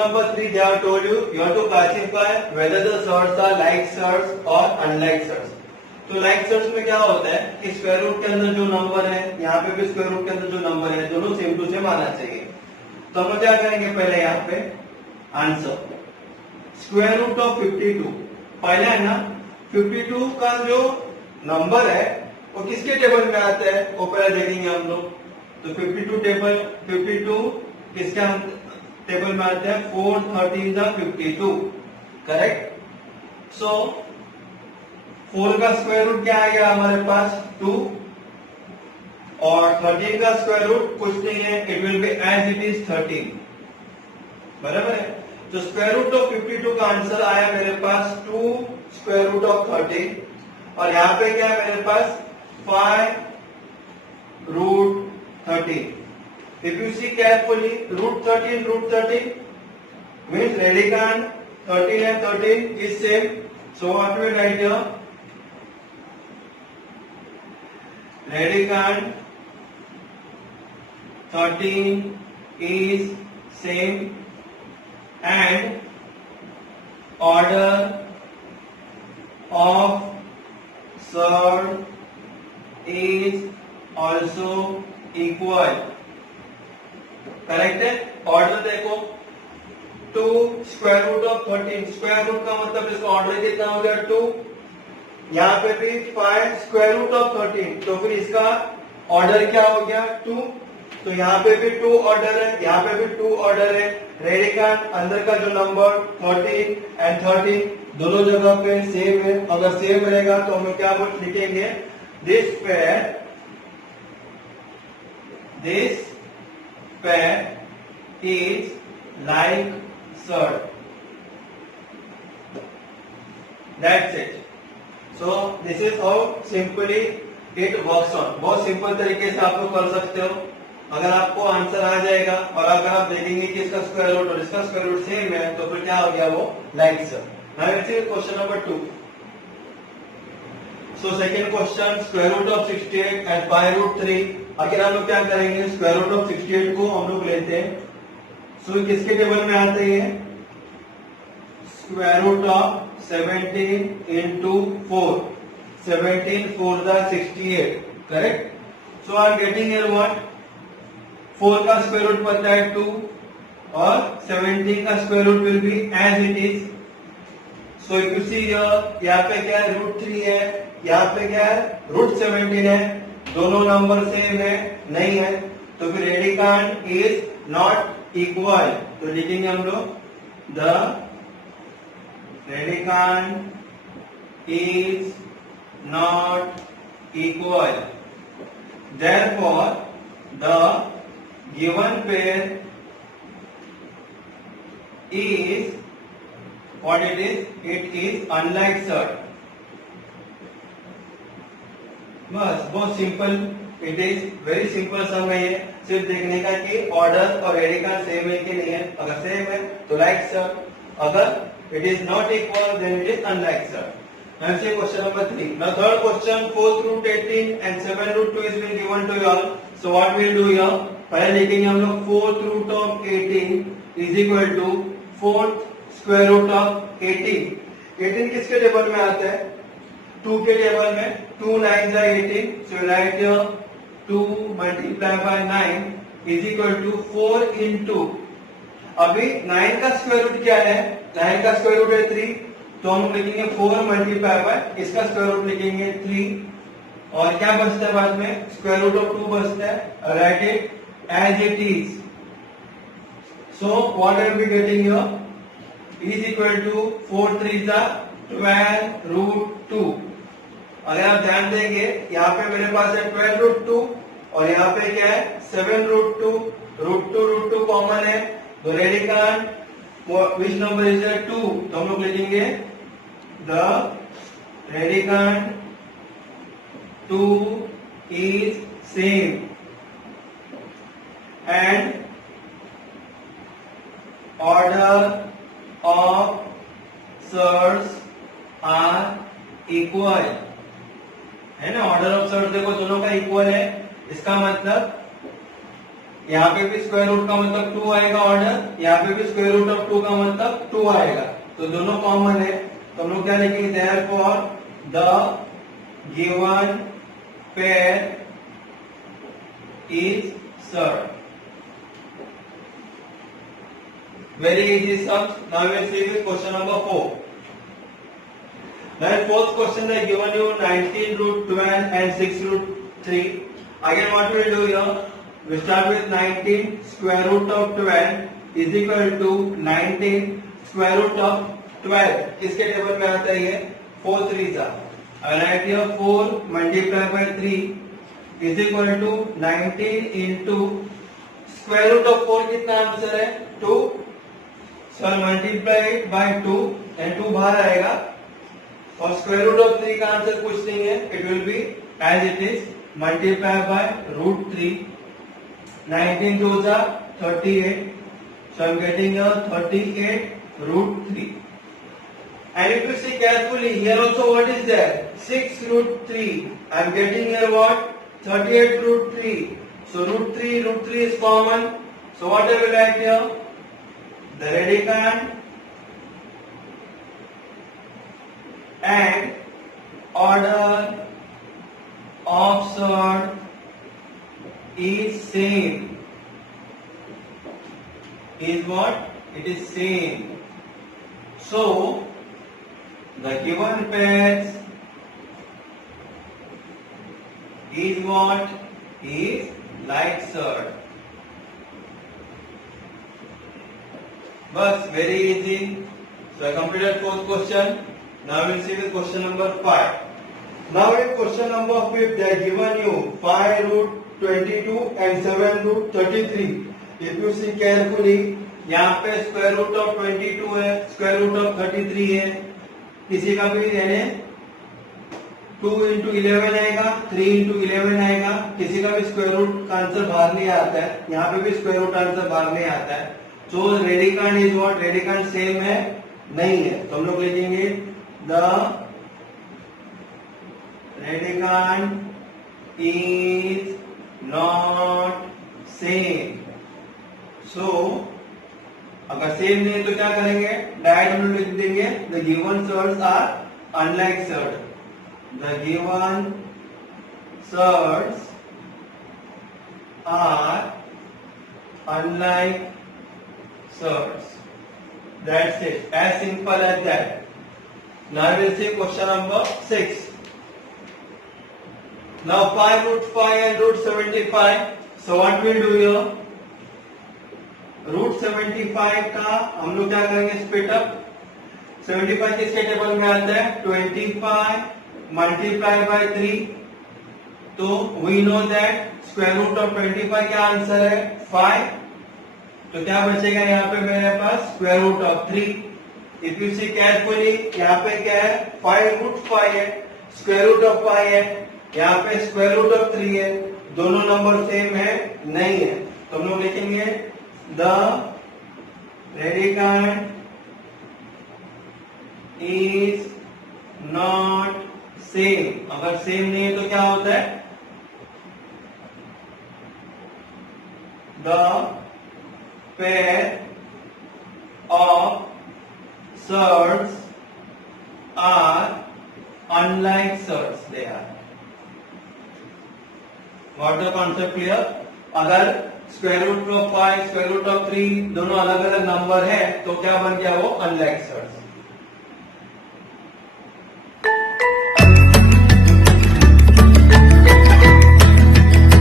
number 3, they have told you have to classify whether the surds are like surds or unlike surds. तो like search में क्या होता है कि square root के अंदर जो नंबर है, यहाँ पे भी स्क्वायर रूट के अंदर जो नंबर है, दोनों सेम टू सेम आना चाहिए. तो हम क्या करेंगे, पहले यहाँ पे आंसर स्क्वायर रूट ऑफ 52. पहले है ना 52 का जो नंबर है वो किसके टेबल में आता है वो पहले देखेंगे हम लोग. तो 52 किसके टेबल में आता है, 4 13 का 52. करेक्ट. सो 4 का स्क्वायर रूट क्या आएगा हमारे पास 2 और 13 का स्क्वायर रूट कुछ नहीं है, it will be as it is 13. बराबर है. तो स्क्वायर रूट ऑफ 52 का आंसर आया मेरे पास 2 स्क्वायर रूट ऑफ 13 और यहाँ पे क्या है मेरे पास 5 root 13. If you see carefully, root 13 means radicand 13 and 13 is same. So what we write here? Radicand 13 is same and order of surd is also equal. Correct है. Order देखो 2 square root of 13, square root का मतलब इसका order कितना हो गया 2. यहाँ पे भी 5 स्क्वायर रूट ऑफ 13, तो फिर इसका ऑर्डर क्या हो गया 2. तो यहाँ पे भी 2 ऑर्डर है, यहाँ पे भी 2 ऑर्डर है. रेडिकन अंदर का जो नंबर 13 एंड 13 दोनों जगह पे सेम है. अगर सेम रहेगा तो हम क्या लिखेंगे, this pair is like surd. That's it. So this is how simply it works on. बहुत सिंपल तरीके से आप लोग कर सकते हो. अगर आपको आंसर आ जाएगा और अगर आप देखेंगे कि इसका स्क्वायर रूट और इसका स्क्वायर रूट सेम है तो फिर क्या हो गया वो like surd. Now let's see question number 2. So second question, square root of 68 and pi root 3. आखिर हम लोग क्या करेंगे, स्क्वायर रूट ऑफ 68 को हम लोग लेते हैं. सो किसके टेबल में आते हैं, square root of 17 into 4. 17 4 the 68. Correct. So I am getting here what, 4 का स्क्वायर रूट पता है 2 और 17 का square root will be as it is. So if you see यहाँ पे क्या है रूट 3 है, यहाँ पे क्या है रूट 17 है. दोनों नंबर सेम है नहीं है, तो फिर रेडिकन इज नॉट इक्वल. तो लिखेंगे हम लोग the radicand is not equal. Therefore the given pair is what it is unlike surd. बस बहुत simple, it is very simple sum है ये. सिर्फ देखने का कि ऑर्डर और रेडिकन सेम है कि नहीं है. अगर सेम है तो लाइक सर्ड, अगर it is not equal then it is unlike surd. Now see question number 3. Now third question, 4th root 18 and 7th root 2 is been given to you all. So what we will do here, पहले लिखेंगे हम लोग 4th root of 18 is equal to 4th square root of 18. 18 किसके table में आता है, 2 के table में. 2 9 are 18. So write here 2 multiplied by 9 is equal to 4 into. अभी 9 का स्क्वायर रूट क्या है, 9 का स्क्वायर रूट है 3. तो हम लिखेंगे 4 मल्टीप्लाई बाय इसका स्क्वायर रूट लिखेंगे 3 और क्या बचता है बाद में, स्क्वायर रूट ऑफ 2 बचता है. Write it as it is. So what are we getting here is equal to 4 3 12 root 2. अगर आप ध्यान देंगे यहाँ पे मेरे पास है 12 रूट 2 और यहाँ पे क्या है 7 रूट 2. रूट 2 कॉमन है. तो रेडिकन विच नंबर इज 2. तो हम लोग लिखेंगे the radicand 2 is same and order of surds are equal. है ना, ऑर्डर ऑफ सर्ड्स देखो दोनों का इक्वल है. इसका मतलब यहाँ पे भी स्क्वायर रूट का मतलब 2 आएगा ऑर्डर, यहाँ पे भी स्क्वायर रूट ऑफ 2 का मतलब 2 आएगा, तो दोनों कॉमन है। तो हम लोग क्या लिखेंगे, therefore the given pair is surd. Very easy sums. Now we will see with question number 4. Now in fourth question they given you 19 root 12 and 6 root 3. Again what we will do here? We start with 19 square root of 12 is equal to 19 square root of 12. किसके table में आता है ये? 4 3s are. I write here 4 multiplied by 3 is equal to 19 into square root of 4 कितना answer है? 2. So multiply it by 2 and 2 बाहर आएगा और स्क्वायर रूट ऑफ 3 का आंसर कुछ नहीं है, it will be as it is multiply by root 3. 19 2 जा 38, so I am getting a 38 root 3. And if you see carefully here also what is there? 6 root 3. I am getting here what? 38 root 3. So root 3 is common. So what I will write here? The radicand and order of surd is same. Is what? It is same. So the given pairs is what? Is like surd. Bus, very easy. So I completed fourth question. Now we will see with question number 5. Now in question number 5 they are given you 5 root 22 and 7 root 33. If you see carefully, यहाँ पे square root of 22 है, square root of 33 है, किसी का भी यानी 2 into 11 आएगा, 3 into 11 आएगा, किसी का भी स्क्वायर रूट का आंसर बाहर नहीं आता है, यहाँ पे भी स्क्वायर रूट आंसर बाहर नहीं आता है। तो रेडिकैंड इज व्हाट? रेडिकैंड सेम है? नहीं है, तो हम लोग लिखेंगे द रेडिकैंड इज नॉट सेम। सो अगर सेम नहीं है तो क्या करेंगे? डायरेक्ट हम लोग लिख देंगे the given surds are unlike surd. The given surds are unlike surds. That's it. As simple as that. Now we will see question number 6. Now 5 root 5 and root 75. So what we will do here? Root 75 का हम लोग क्या करेंगे? Split up. 75 किसके table में आता है? 25 multiplied by 3. तो we know that square root of 25 क्या आंसर है? 5. तो क्या बचेगा यहाँ पे मेरे पास? Square root of 3. If you see carefully, यहाँ पे क्या है? 5 रूट 5 है, स्क्वायर रूट ऑफ 5 है, यहाँ पे स्क्वायर रूट ऑफ 3 है, दोनों नंबर सेम है? नहीं है, तो हम लोग लिखेंगे द रेडिकैंड इज नॉट सेम। अगर सेम नहीं है तो क्या होता है? The pair of surds are unlike surds. They are. What the concept clear? अगर square root of 5, square root of 3 दोनों अलग अलग नंबर है तो क्या बन गया वो? Unlike surds.